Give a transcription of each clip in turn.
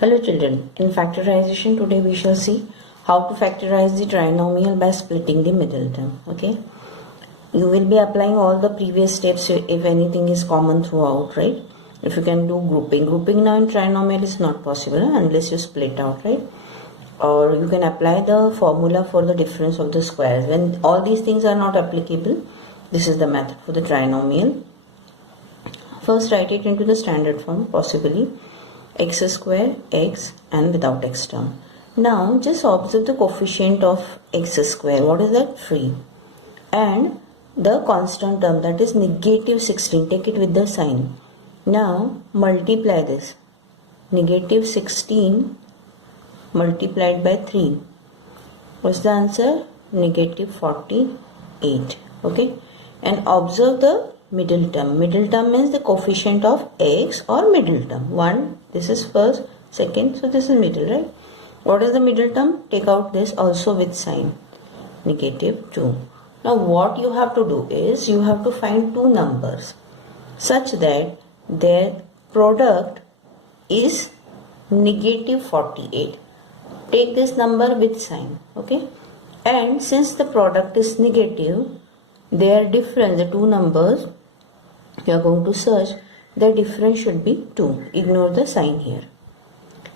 Hello children, in factorization today we shall see how to factorize the trinomial by splitting the middle term. Okay, you will be applying all the previous steps if anything is common throughout, right? If you can do grouping now in trinomial is not possible unless you split out, right? Or you can apply the formula for the difference of the squares. When all these things are not applicable, this is the method for the trinomial. First write it into the standard form, possibly x square x and without x term. Now just observe the coefficient of x square. What is that? 3. And the constant term, that is negative 16. Take it with the sign. Now multiply this. Negative 16 multiplied by 3. What's the answer? Negative 48. Okay. And observe the middle term. Middle term means the coefficient of x or middle term. 1. This is first, second. So this is middle, right? What is the middle term? Take out this also with sign. Negative 2. Now what you have to do is you have to find two numbers such that their product is negative 48. Take this number with sign. Okay. And since the product is negative, their difference, the two numbers you are going to search, the difference should be 2. Ignore the sign here.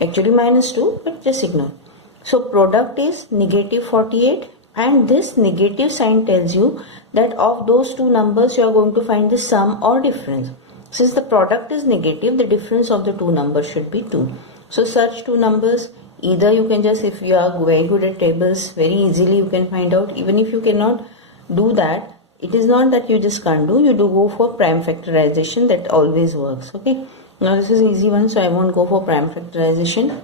Actually minus 2, but just ignore. So product is negative 48 and this negative sign tells you that of those two numbers you are going to find the sum or difference. Since the product is negative, the difference of the two numbers should be 2. So search two numbers. Either you can just, if you are very good at tables, very easily you can find out. Even if you cannot do that, it is not that you just can't do, you do go for prime factorization, that always works. Okay, now this is easy one, so I won't go for prime factorization.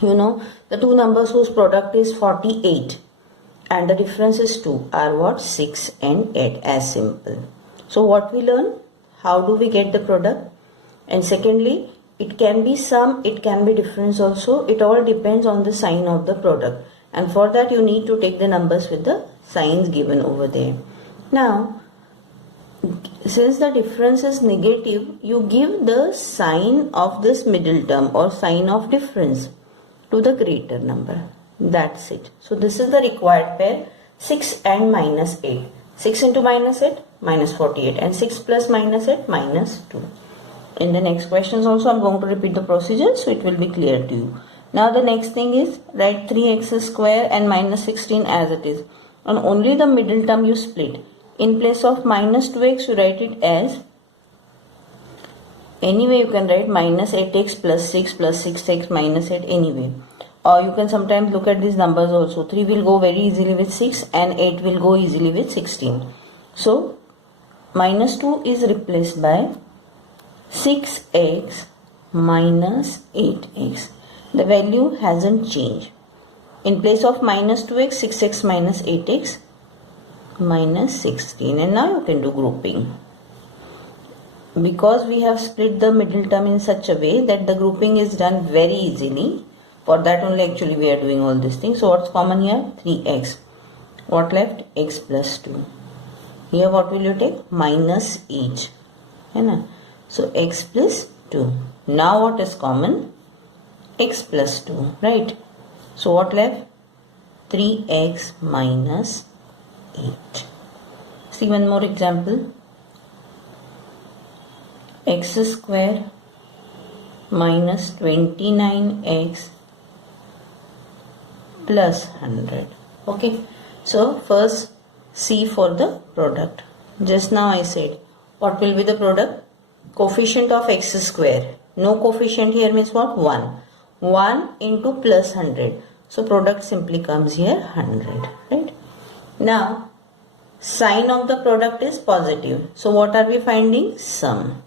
You know the two numbers whose product is 48 and the difference is 2 are what? 6 and 8, as simple. So what we learn? How do we get the product? And secondly, it can be sum, it can be difference also. It all depends on the sign of the product, and for that you need to take the numbers with the signs given over there. Now, since the difference is negative, you give the sign of this middle term or sign of difference to the greater number. That's it. So this is the required pair, 6 and minus 8. 6 into minus 8, minus 48, and 6 plus minus 8, minus 2. In the next questions also I am going to repeat the procedure so it will be clear to you. Now the next thing is write 3x square and minus 16 as it is. And only the middle term you split. In place of minus 2x, you write it as, anyway you can write minus 8x plus 6x minus 8 anyway. Or you can sometimes look at these numbers also. 3 will go very easily with 6 and 8 will go easily with 16. So, minus 2 is replaced by 6x minus 8x. The value hasn't changed. In place of minus 2x, 6x minus 8x minus 16, and now you can do grouping. Because we have split the middle term in such a way that the grouping is done very easily. For that only actually we are doing all these things. So what's common here? 3x. What left? X plus 2. Here what will you take? Minus each. So x plus 2. Now what is common? X plus 2, right? So what left? 3x minus 8. See one more example. X square minus 29x plus 100. Okay. So first C for the product. Just now I said what will be the product? Coefficient of x square. No coefficient here means what? 1. 1 into plus 100. So product simply comes here 100. Right. Now sign of the product is positive. So what are we finding? Sum.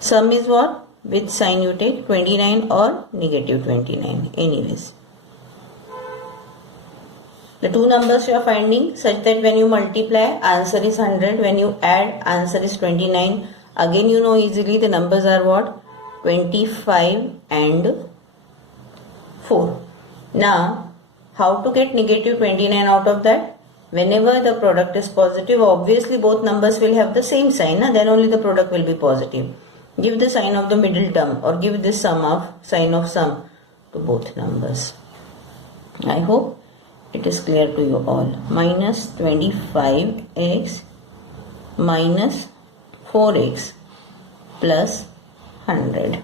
Sum is what? Which sign you take? 29 or negative 29. Anyways. The two numbers you are finding such that when you multiply, answer is 100. When you add, answer is 29. Again you know easily the numbers are what? 25 and 4. Now, how to get negative 29 out of that? Whenever the product is positive, obviously both numbers will have the same sign, then only the product will be positive. Give the sign of the middle term or give this sign of sum to both numbers. I hope it is clear to you all. Minus 25x minus 4x plus 100.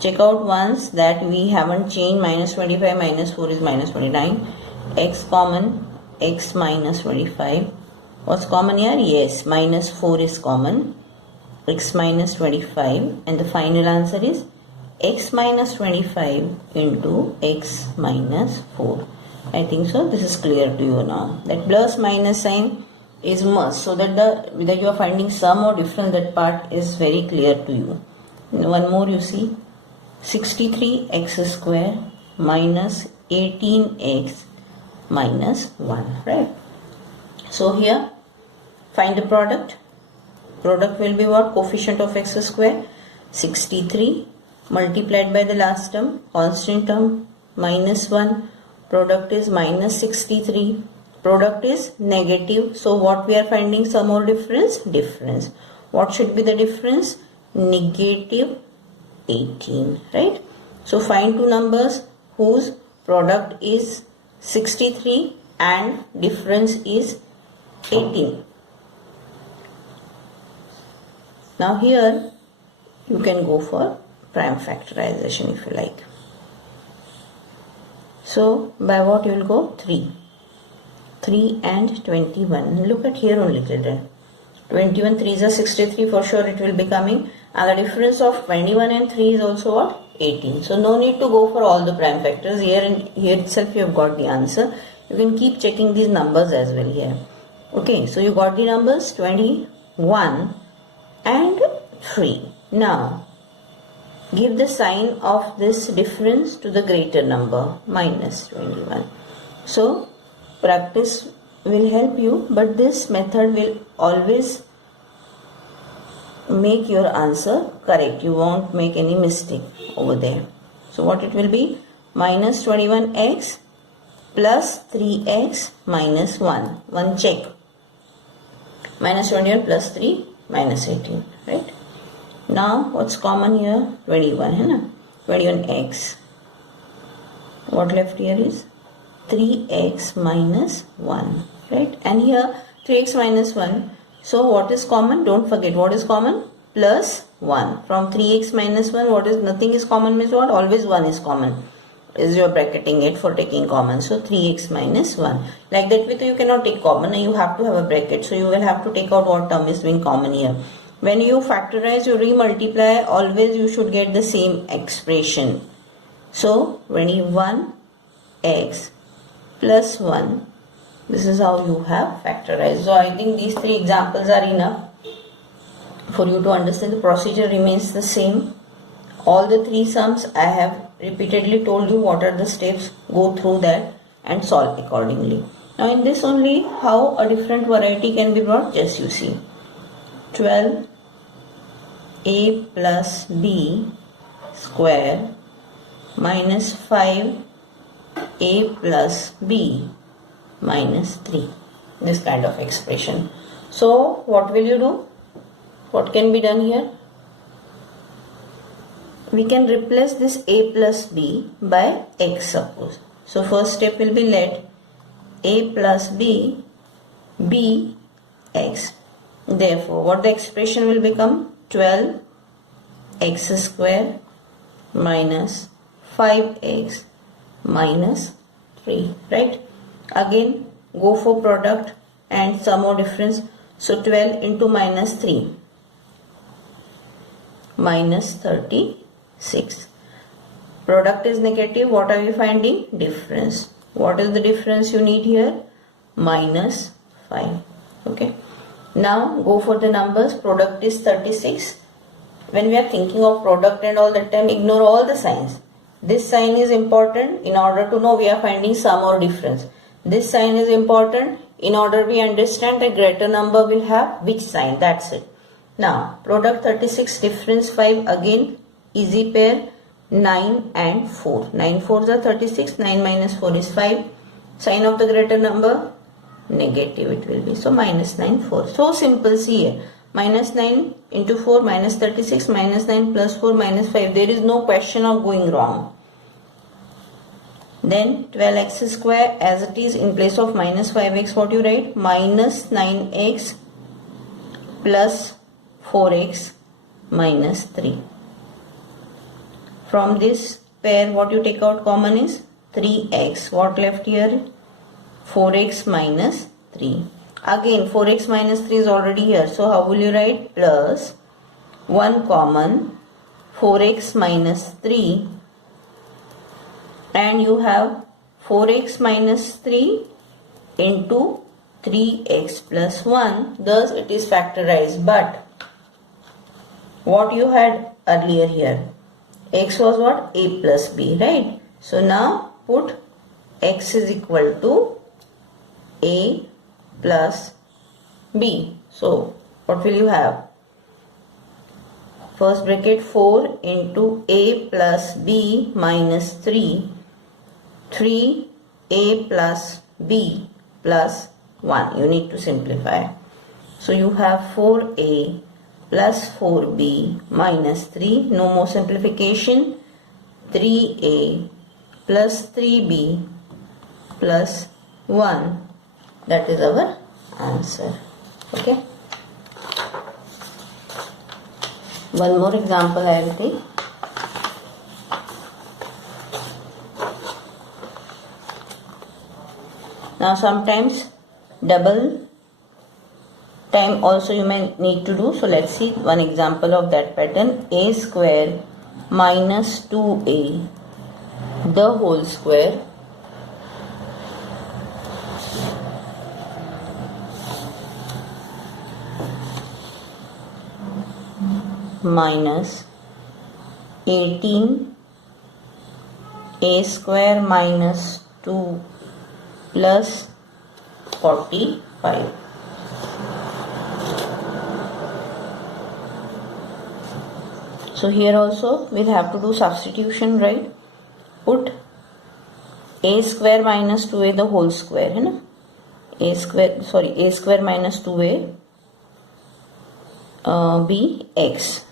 Check out once that we haven't changed. Minus 25 minus 4 is minus 29. X common, x minus 25. What's common here? Yes, minus 4 is common. X minus 25, and the final answer is x minus 25 into x minus 4. I think so. This is clear to you now. That plus minus sign is must, so that whether you are finding sum or difference, that part is very clear to you. One more, you see, 63x square minus 18x minus 1, right? So here find the product. Product will be what? Coefficient of x square 63 multiplied by the last term, constant term, minus 1. Product is minus 63. Product is negative. So what we are finding, sum or difference? Difference. What should be the difference? Negative 18, right? So find two numbers whose product is 63 and difference is 18. Now here you can go for prime factorization if you like. So by what you will go? 3. 3 and 21. Look at here only, children. 21 3 is 63, for sure it will be coming. And the difference of 21 and 3 is also what? 18. So no need to go for all the prime factors. Here itself you have got the answer. You can keep checking these numbers as well here. Okay, so you got the numbers 21 and 3. Now give the sign of this difference to the greater number, minus 21. So practice will help you, but this method will always make your answer correct. You won't make any mistake over there. So what it will be? Minus 21x plus 3x minus 1. One check. Minus 21 plus 3 minus 18, right? Now what's common here? 21, है ना? 21x. What left here is 3x minus 1, right? And here 3x minus 1. So what is common? Don't forget what is common? Plus 1. From 3x minus 1, what is nothing is common means what? Always 1 is common. Is your bracketing it for taking common. So 3x minus 1. Like that way you cannot take common. You have to have a bracket. So you will have to take out what term is being common here. When you factorize, you re-multiply, always you should get the same expression. So 21x plus 1. This is how you have factorized. So I think these three examples are enough for you to understand. The procedure remains the same. All the three sums I have repeatedly told you what are the steps. Go through that and solve accordingly. Now in this only, how a different variety can be brought, just you see. 12a plus b square minus 5a plus b minus 3. This kind of expression. So what will you do? What can be done here? We can replace this a plus b by x, suppose. So first step will be let a plus b be x. Therefore, what the expression will become? 12x square minus 5x minus 3, right? Again, go for product and sum or difference. So 12 into minus 3 minus 36. Product is negative. What are we finding? Difference. What is the difference you need here? Minus 5. Okay. Now go for the numbers. Product is 36. When we are thinking of product and all that time, ignore all the signs. This sign is important in order to know we are finding sum or difference. This sign is important in order we understand the greater number will have which sign. That's it. Now product 36, difference 5, again easy pair 9 and 4. 9 4s are 36, 9 minus 4 is 5. Sign of the greater number? Negative it will be. So minus 9 4. So simple, see here. minus 9 into 4 minus 36, minus 9 plus 4 minus 5. There is no question of going wrong. Then 12x square as it is, in place of minus 5x what you write? Minus 9x plus 4x minus 3. From this pair what you take out common is 3x. What left here? 4x minus 3. Again 4x minus 3 is already here. So how will you write? Plus 1 common 4x minus 3, and you have 4x minus 3 into 3x plus 1. Thus it is factorized. But what you had earlier here? X was what? A plus b, right? So now put x is equal to a plus b. So what will you have? First bracket 4 into a plus b minus 3, 3a plus b plus 1. You need to simplify. So you have 4a plus 4b minus 3. No more simplification. 3a plus 3b plus 1. That is our answer. Okay. One more example I will take. Now sometimes double time also you may need to do. So let's see one example of that pattern. A square minus 2a the whole square minus 18 a square minus 2 plus 45. So here also we'll have to do substitution, right? Put a square minus 2a the whole square, है ना? A square minus 2a be x,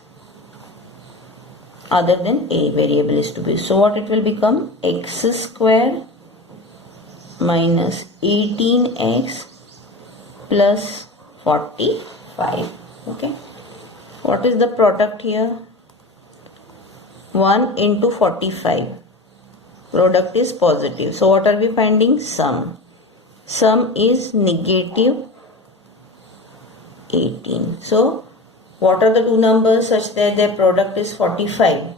other than a variable is to be. So what it will become? X square minus 18x plus 45. Okay. What is the product here? 1 into 45. Product is positive. So what are we finding? Sum. Sum is negative 18. So what are the two numbers such that their product is 45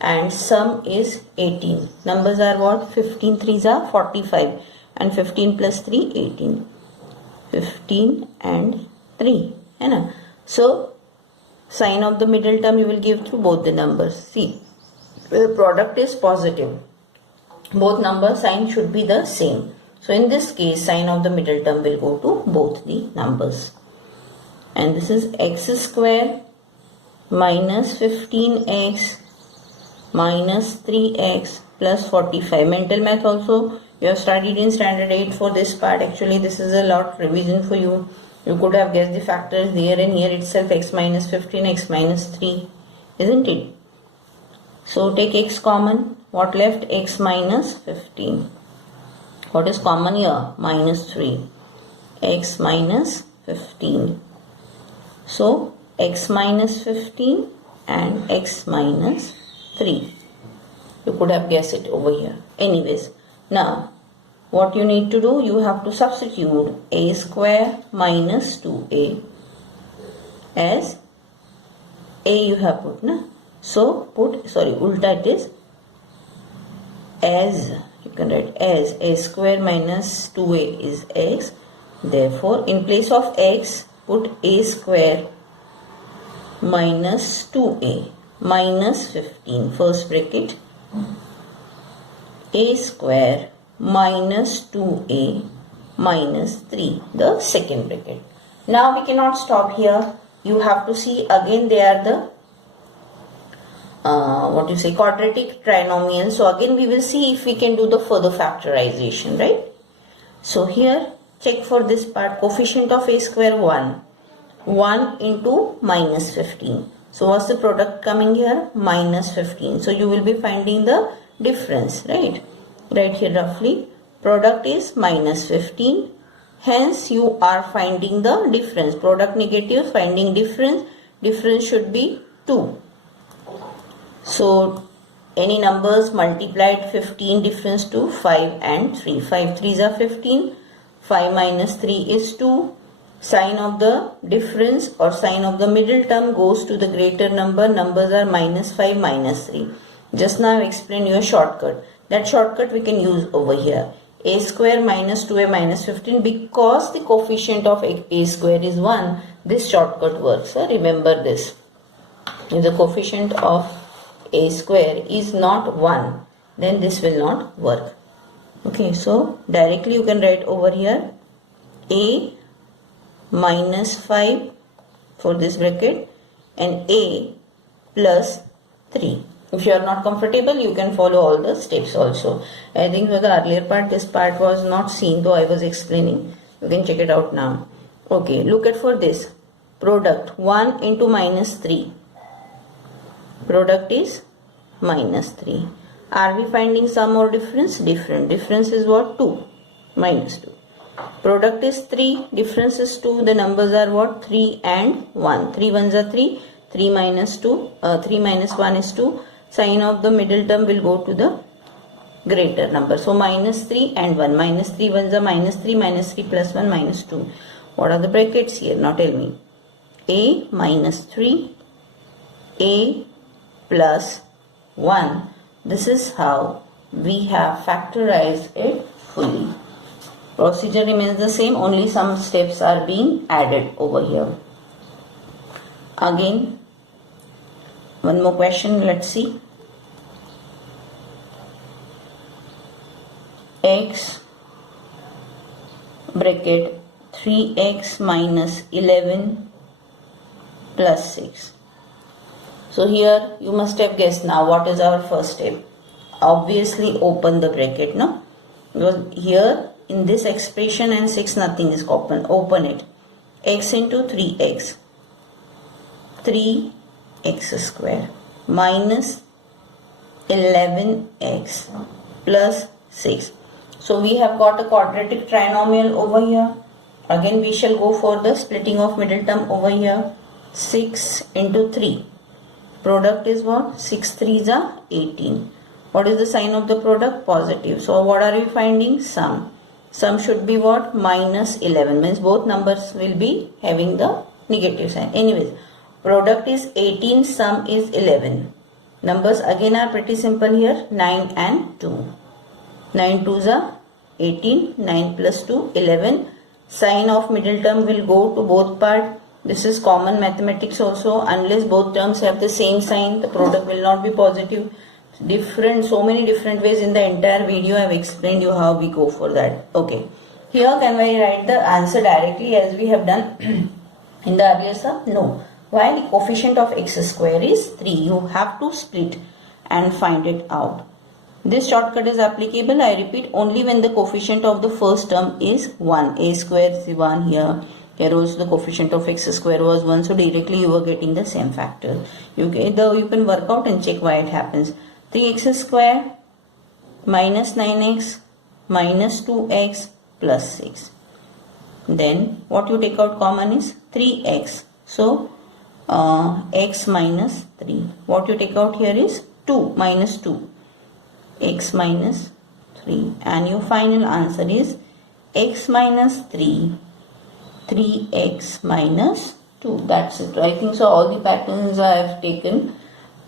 and sum is 18? Numbers are what? 15 3s are 45 and 15 plus 3 18. 15 and 3. So sign of the middle term you will give through both the numbers. See, the product is positive. Both number sign should be the same. So in this case sign of the middle term will go to both the numbers. And this is x square minus 15x minus 3x plus 45. Mental math also you have studied in standard 8 for this part. Actually this is a lot revision for you. You could have guessed the factors there and here itself, x minus 15, x minus 3, isn't it? So take x common. What left? X minus 15. What is common here? Minus 3. X minus 15. So x minus 15 and x minus 3. You could have guessed it over here. Anyways, now what you need to do, you have to substitute a square minus 2a as a you have put, na? So put, ulta it is as, you can write as a square minus 2a is x. Therefore in place of x put a square minus 2a minus 15. First bracket a square minus 2a minus 3, the second bracket. Now we cannot stop here. You have to see again they are the quadratic trinomial. So again we will see if we can do the further factorization, right? So here check for this part. Coefficient of a square 1. 1 into minus 15. So what's the product coming here? Minus 15. So you will be finding the difference, right? Right here roughly. Product is minus 15. Hence you are finding the difference. Product negative, finding difference. Difference should be 2. So any numbers multiplied 15 difference to 5 and 3. 5 3s are 15. 5 minus 3 is 2. Sign of the difference or sign of the middle term goes to the greater number. Numbers are minus 5, minus 3. Just now I explained your shortcut. That shortcut we can use over here. A square minus 2a minus 15, because the coefficient of a square is 1. This shortcut works. Remember this. If the coefficient of a square is not 1, then this will not work. Okay, so directly you can write over here a minus 5 for this bracket and a plus 3. If you are not comfortable, you can follow all the steps also. I think for the earlier part, this part was not seen, though I was explaining. You can check it out now. Okay, look at for this. Product 1 into minus 3. Product is minus 3. Are we finding sum or difference? Different. Difference is what? 2. Minus 2. Product is 3, difference is 2, the numbers are what? 3 and 1. 3 ones are 3, 3 minus 1 is 2. Sign of the middle term will go to the greater number. So minus 3 and 1. Minus 3 ones are minus 3 plus 1 minus 2. What are the brackets here? Now tell me. A minus 3, A plus 1. This is how we have factorized it fully. Procedure remains the same, only some steps are being added over here. Again, one more question, let's see. X bracket 3x minus 11 plus 6. So here you must have guessed now what is our first step. Obviously open the bracket, no? Because here in this expression and 6 nothing is open. Open it. X into 3x. 3x square minus 11x plus 6. So we have got a quadratic trinomial over here. Again we shall go for the splitting of middle term over here. 6 into 3. Product is what? 6 3s are 18. What is the sign of the product? Positive. So what are we finding? Sum. Sum should be what? Minus 11. Means both numbers will be having the negative sign. Anyways, product is 18, sum is 11. Numbers again are pretty simple here. 9 and 2. 9 2s are 18. 9 plus 2, 11. Sign of middle term will go to both parts. This is common mathematics also. Unless both terms have the same sign, the product will not be positive. So many different ways in the entire video I have explained you how we go for that. Okay. Here can we write the answer directly as we have done in the earlier sum? No. Why? The coefficient of x square is 3. You have to split and find it out. This shortcut is applicable, I repeat, only when the coefficient of the first term is 1. A square is 1 here. Here also the coefficient of x square was 1. So directly you are getting the same factor. You can work out and check why it happens. 3x square minus 9x minus 2x plus 6. Then what you take out common is 3x. So x minus 3. What you take out here is 2 minus 2. X minus 3. And your final answer is x minus 3. 3x minus 2. That's it. I think so all the patterns I have taken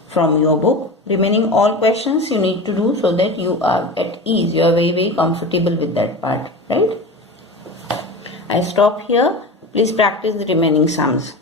from your book. Remaining all questions you need to do so that you are at ease. You are very comfortable with that part. Right? I stop here. Please practice the remaining sums.